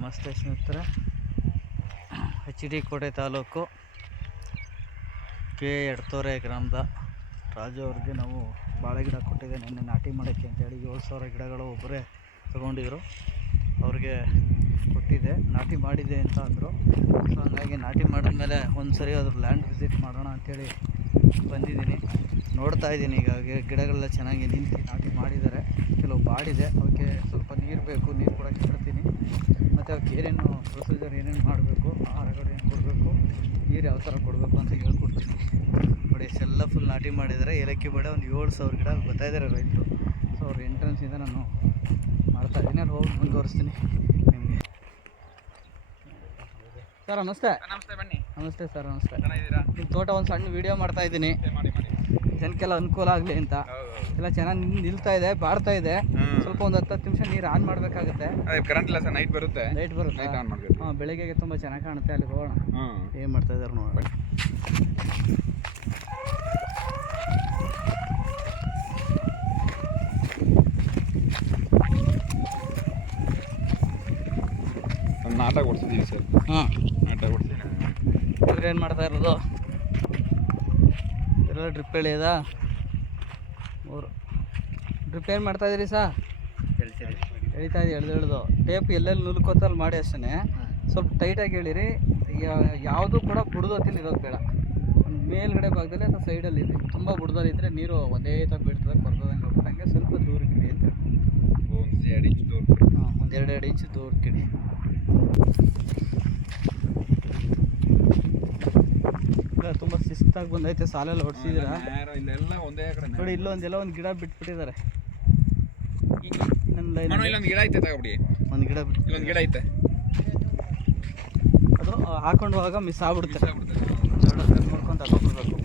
ನಮಸ್ತೆ ಸ್ನೇಹಿತರೆ, H D ಕೋಟೆ ತಾಲೂಕು ಕೆ ಎಡತೋರೆ ಗ್ರಾಮದ ರಾಜು ಅವ್ರಿಗೆ ನಾವು ಬಾಳೆ ಗಿಡ ಕೊಟ್ಟಿದ್ದೆ ನೆನ್ನೆ ನಾಟಿ ಮಾಡೋಕ್ಕೆ ಅಂತೇಳಿ 7,000 ಗಿಡಗಳು ಒಬ್ಬರೇ ತೊಗೊಂಡಿದ್ರು. ಅವ್ರಿಗೆ ಕೊಟ್ಟಿದ್ದೆ, ನಾಟಿ ಮಾಡಿದೆ ಅಂತ ಅಂದರು. ಸೊ ಹಾಗಾಗಿ ನಾಟಿ ಮಾಡಿದ್ಮೇಲೆ ಒಂದು ಸರಿ ಅದ್ರ ಲ್ಯಾಂಡ್ ವಿಸಿಟ್ ಮಾಡೋಣ ಅಂಥೇಳಿ ಬಂದಿದ್ದೀನಿ. ನೋಡ್ತಾ ಇದ್ದೀನಿ. ಈಗ ಗಿಡಗಳೆಲ್ಲ ಚೆನ್ನಾಗಿ ನಿಂತು ನಾಟಿ ಮಾಡಿದ್ದಾರೆ. ಕೆಲವು ಬಾಡಿದೆ, ಅವಕ್ಕೆ ಸ್ವಲ್ಪ ನೀರು ಬೇಕು, ನೀರು ಕೊಡೋಕ್ಕೆ ಹೇಳ್ತೀನಿ. ಮತ್ತು ಅವಕ್ಕೆ ಏನೇನು ಪ್ರೊಸೀಜರ್ ಏನೇನು ಮಾಡಬೇಕು, ಆಹಾರಗಳು ಏನು ಕೊಡಬೇಕು, ನೀರು ಯಾವ ಥರ ಕೊಡಬೇಕು ಅಂತ ಹೇಳ್ಕೊಡ್ತೀನಿ. ನೋಡಿ ಎಲ್ಲ ಫುಲ್ ನಾಟಿ ಮಾಡಿದ್ದಾರೆ. ಏಲಕ್ಕಿ ಬೇಡ ಒಂದು 7,000 ಗಿಡ ಗೊತ್ತಾಯಿದ್ದಾರೆ ರೈತರು. ಸೊ ಅವ್ರ ಎಂಟ್ರೆನ್ಸಿಂದ ನಾನು ಮಾಡ್ತಾಯಿದ್ದೀನಿ. ಅಲ್ಲಿ ಹೋಗಿ ಮುಂದುವರಿಸ್ತೀನಿ ನಿಮಗೆ. ಸರ್ ನಮಸ್ತೆ. ನಮಸ್ತೆ, ಬನ್ನಿ. ನಮಸ್ತೆ ಸರ್, ನಮಸ್ತೆ. ಚೆನ್ನಾಗಿದ್ದೀರಾ? ನಿಮ್ಮ ತೋಟ ಒಂದು ಸಣ್ಣ ವೀಡಿಯೋ ಮಾಡ್ತಾಯಿದ್ದೀನಿ, ಜನಕ್ಕೆಲ್ಲ ಅನುಕೂಲ ಆಗಲಿ ಅಂತ. ಎಲ್ಲ ಚೆನ್ನಾಗಿ ನಿಲ್ತಾ ಇದೆ, ಬಾಡ್ತಾ ಇದೆ. ಸ್ವಲ್ಪ ಒಂದು 10 ನಿಮಿಷ ನೀರು ಆನ್ ಮಾಡಬೇಕಾಗುತ್ತೆ. ಕರೆಂಟ್ ಇಲ್ಲ ಸರ್, ನೈಟ್ ಬರುತ್ತೆ. ನೈಟ್ ಬರುತ್ತೆ, ಆನ್ ಮಾಡಬೇಕು. ಹಾಂ, ಬೆಳಗ್ಗೆಗೆ ತುಂಬ ಚೆನ್ನಾಗಿ ಕಾಣುತ್ತೆ. ಅಲ್ಲಿ ಹೋಗೋಣ, ಏನು ಮಾಡ್ತಾ ಇದ್ದಾರೆ ನೋಡೋಣ. ಒಂದು ನಾಟ ಕೊಡ್ಸಿದ್ದೀವಿ ಸರ್. ಹಾಂ, ನಾಟ ಕೊಡ್ತೀನಿ. ಇದ್ರೆ ಏನು ಮಾಡ್ತಾ ಇರೋದು? ಇದೆಲ್ಲ ಡ್ರಿಪ್ ಎಳೆಯೋದಾ? ಡ್ರಿಪ್ ಏನು ಮಾಡ್ತಾಯಿದ್ದೀರಿ ಸರ್? ಎಳಿತಾ ಇದೆ, ಎಳ್ದು ಟೇಪ್ ಎಲ್ಲೆಲ್ಲಿ ನುಲ್ಕೋತಲ್ಲಿ ಮಾಡಿ ಅಷ್ಟೇ. ಸ್ವಲ್ಪ ಟೈಟಾಗಿ ಹೇಳಿರಿ. ಯಾವುದೂ ಕೂಡ ಬುಡ್ದೊತ್ತಿನ ಇರೋದು ಬೇಡ. ಒಂದು ಮೇಲ್ಗಡೆ ಭಾಗದಲ್ಲಿ ಅಥವಾ ಸೈಡಲ್ಲಿ ಇದೆ. ತುಂಬ ಬುಡ್ದಲ್ಲಿದ್ದರೆ ನೀರು ಒಂದೇ ತ ಬೀಳ್ತದೆ, ಕೊರ್ದಂಗೆ ಹೋಗ್ತಂಗೆ. ಸ್ವಲ್ಪ ದೂರಕ್ಕಿಡಿ ಅಂತ. ಒಂದು 2 ಇಂಚ್ ದೂರ. ಹಾಂ, ಒಂದು 2 ಇಂಚ್ ದೂರಕ್ಕಿಡಿ. ಇಲ್ಲ, ತುಂಬ ಶಿಸ್ತಾಗಿ ಬಂದೈತೆ. ಸಾಲೆಲ್ಲ ಹೊಡ್ಸಿದ್ದೀರಾ? ಇಲ್ಲೆಲ್ಲ ಒಂದೇ ಕಡೆ ನೋಡಿ, ಇಲ್ಲೊಂದೆಲ್ಲ ಒಂದು ಗಿಡ ಬಿಟ್ಬಿಟ್ಟಿದ್ದಾರೆ. ನನ್ನ ಲೈನ್ ಇಲ್ಲೊಂದು ಗಿಡ ಐತೆ, ತಗೊಬಿಡಿ. ಒಂದು ಗಿಡ ಬಿಟ್ಟು ಇಲ್ಲೊಂದು ಗಿಡ ಐತೆ, ಅದು ಹಾಕೊಂಡು ಹೋಗಾಗ ಮಿಸ್ ಆಗ್ಬಿಡುತ್ತೆ. ನೋಡ್ಕೊಂಡು ತಗೊಂಡ್ಬಿಡ್ಬೇಕು.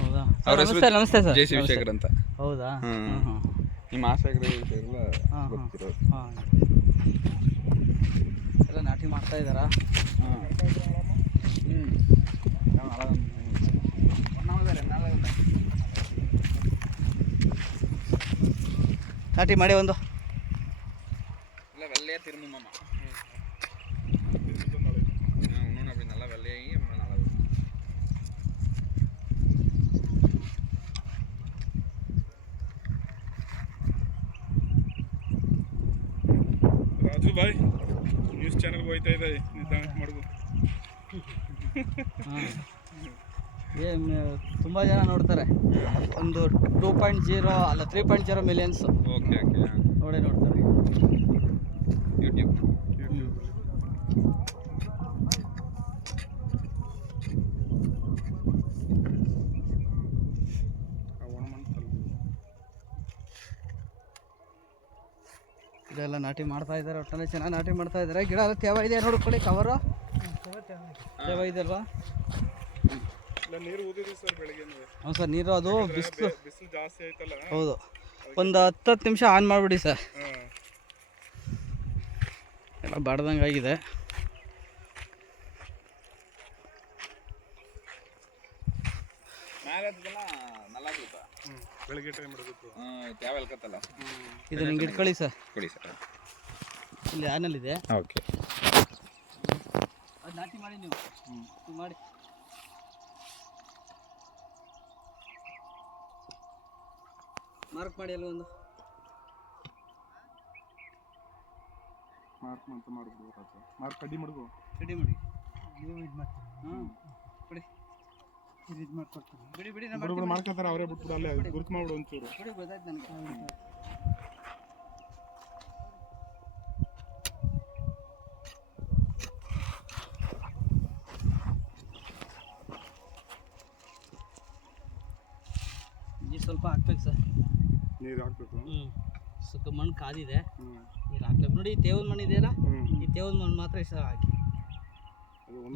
ಹೌದಾ? ನಮಸ್ತೆ. ನಮಸ್ತೆ ಸರ್. ಜೆ ಸಿ ವಿಶೇಖರ್ ಅಂತ. ಹೌದಾ? ನಿಮ್ಮ ಆಸೆಗಳು ಗೊತ್ತಿರೋದು. ಹಾಂ, ಎಲ್ಲ ನಾಟಿ ಮಾಡ್ತಾ ಇದ್ದಾರಾ? ನಾಟಿ ಮಾಡಿ ಒಂದು வெள்ளையா திரும்புமாமா. இன்னொன்று அப்படி நல்லா வெள்ளையாகி நல்லா ರಾಜು ಬಾಯ್ ನ್ಯೂಸ್ ಚಾನಲ್ಗೆ ಹೋಗ್ತಾ ಇದ್ದಾರೆ, ಮಾಡ್ಬೋದು. ತುಂಬ ಜನ ನೋಡ್ತಾರೆ. ಒಂದು 2.0 ಅಲ್ಲ 3.0 ಮಿಲಿಯನ್ಸ್ ಓಕೆ ನೋಡೇ ನೋಡ್ತಾರೆ ಯೂಟ್ಯೂಬ್. ಇದೆಲ್ಲ ನಾಟಿ ಮಾಡ್ತಾ ಇದ್ದಾರೆ. ಒಟ್ಟಲ್ಲಿ ಚೆನ್ನಾಗಿ ನಾಟಿ ಮಾಡ್ತಾ ಇದ್ದಾರೆ. ಗಿಡ ಎಲ್ಲ ತೇವ ಇದೆ ನೋಡ್ಕೊಳ್ಳಿ. ಕವರು ತೇವ ಇದೆ ಅಲ್ವಾ? ನೀರು ಊದಿದೆ ಸರ್ ಬೆಳಗ್ಗೆ. ಹ್ಞೂ ಸರ್, ನೀರು ಅದು ಬಿಸಿಲು ಜಾಸ್ತಿ ಆಯ್ತಲ್ಲ. ಹೌದು, ಒಂದು 10 ನಿಮಿಷ ಆನ್ ಮಾಡಿಬಿಡಿ ಸರ್. ಎಲ್ಲ ಬಾಡ್ದಂಗೆ ಆಗಿದೆ. ಬೆಳಗ್ಗೆ ಟೈಮ್ ಮಾಡಬೇಕು. ಯಾವ ಎಲ್ಕತ್ತಲ್ಲ ಇದು ನಿಂಗೆ ಇಟ್ಕೊಳ್ಳಿ ಸರ್. ಕೊಡಿ ಸರ್. ಇಲ್ಲಿ ಆನಲ್ಲಿದೆ. ಓಕೆ, ಅದು ನಾಟಿ ಮಾಡಿ ನೀವು ಮಾಡಿ. ಮಾರ್ಕ್ ಮಾಡಿ ಅಲ್ಲಿ ಒಂದು ಮಾರ್ಕ್ ಅಂತ ಮಾಡ್ಬೋದು. ಮಾರ್ಕ್ ಕಡ್ಡಿ ಮಾಡ್ಬೋದು. ರೆಡಿ ಮಾಡಿ ನೀವು ಇದು ಮಾಡ್ತೀವಿ. ಹಾಂ, ಕೊಡಿ. ಇದು ಮಾಡ್ಕೊಡ್ತೀನಿ. ಬಿಡಿ ಬಿಡಿ, ಬಿಡು ಮಾಡ್ಕೊತಾರೆ ಅವರೇ. ಬಿಟ್ಬಿಡು, ಅಲ್ಲೇ ಗುರುತು ಮಾಡ್ಬಿಡು ಒಂಚೂರು. ಬಿಡಿ, ಗೊತ್ತಾಯ್ತು ನನಗೆ. ನೀರು ಸ್ವಲ್ಪ ಹಾಕ್ಬೇಕು ಸರ್. ನೀರು ಹಾಕ್ಬೇಕು. ಸ್ವಲ್ಪ ಮಣ್ಣು ಕಾದಿದೆ, ನೀರು ಹಾಕ್ಬೇಕು. ನೋಡಿ, ತೇವದ ಮಣ್ಣು ಇದೆಯಲ್ಲ, ಈ ತೇವದ ಮಣ್ಣು ಮಾತ್ರ ಇಷ್ಟ ಹಾಕಿ.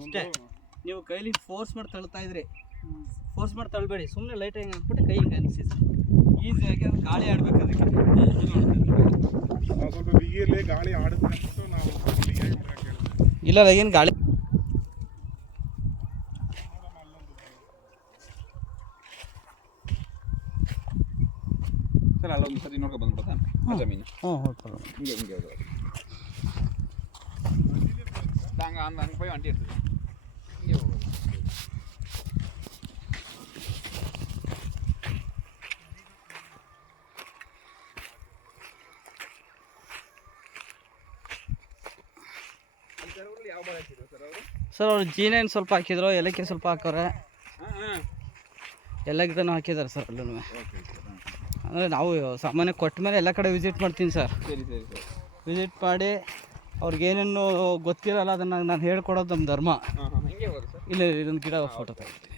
ಅಷ್ಟೇ. ನೀವು ಕೈಲಿ ಫೋರ್ಸ್ ಮಾಡಿ ತಳ್ತಾ ಇದ್ರಿ, ಫೋರ್ಸ್ ಮಾಡಿ ತಳ್ಳಬೇಡಿ. ಸುಮ್ಮನೆ ಲೈಟಾಗಿ ಹಾಕ್ಬಿಟ್ಟು ಕೈ ಹಿಂಗೆ ಅನಿಸಿ ಸರ್. ಈಸಿಯಾಗಿ ಅದು ಗಾಳಿ ಆಡ್ಬೇಕು. ಅದಕ್ಕೆ ಸ್ವಲ್ಪ ಬಿಗಿಯಲ್ಲಿ ಗಾಳಿ ಆಡುತ್ತೆ ಅಂದ್ಬಿಟ್ಟು ನಾವು ಇಲ್ಲ, ಏನು ಗಾಳಿ ಒಂದು ಸರಿ ನೋಡ್ಕೊಂಡು ಬಂದ್ಬಿಡತ್ತಾ ಆ ಜಮೀನು ಹ್ಞೂ ಹೋಗ್ತಾರೆ. ಹಿಂಗೆ ಹಿಂಗೆ ಹೋಗೋದು ಹಂಗೆ ಹಂಗೆ போய் வண்டி எடுத்துது ಹಿಂಗೆ ಹೋಗೋದು. ಯಾವ ಬಾಳೆ ಹಾಕಿದ್ರು ಸರ್ ಅವರು? ಸರ್ ಅವ್ರು ಜೀನೇನು ಸ್ವಲ್ಪ ಹಾಕಿದ್ರು, ಏಲಕ್ಕಿ ಸ್ವಲ್ಪ ಹಾಕವ್ರೆ, ಹಾಂ ಹಾಂ ಎಲ್ಲ ಗಿಡನೂ ಹಾಕಿದ್ದಾರೆ ಸರ್ ಅಲ್ಲೂ. ಓಕೆ ಸರ್ ಹಾಂ ಅಂದರೆ ನಾವು ಸಾಮಾನ್ಯ ಕೊಟ್ಟ ಮೇಲೆ ಎಲ್ಲ ಕಡೆ ವಿಸಿಟ್ ಮಾಡ್ತೀನಿ ಸರ್. ಸರಿ ಸರಿ ಸರ್ ವಿಸಿಟ್ ಮಾಡಿ ಅವ್ರಿಗೇನೇನು ಗೊತ್ತಿರಲ್ಲ ಅದನ್ನು ನಾನು ಹೇಳ್ಕೊಡೋದು ನಮ್ಮ ಧರ್ಮ. ಹಾಂ ಹಾಂ ಹಿಂಗೆ ಹೋಗೋದು ಸರ್. ಇಲ್ಲ ಇದೊಂದು ಗಿಡ ಫೋಟೋ ತೆಗಿತೀನಿ.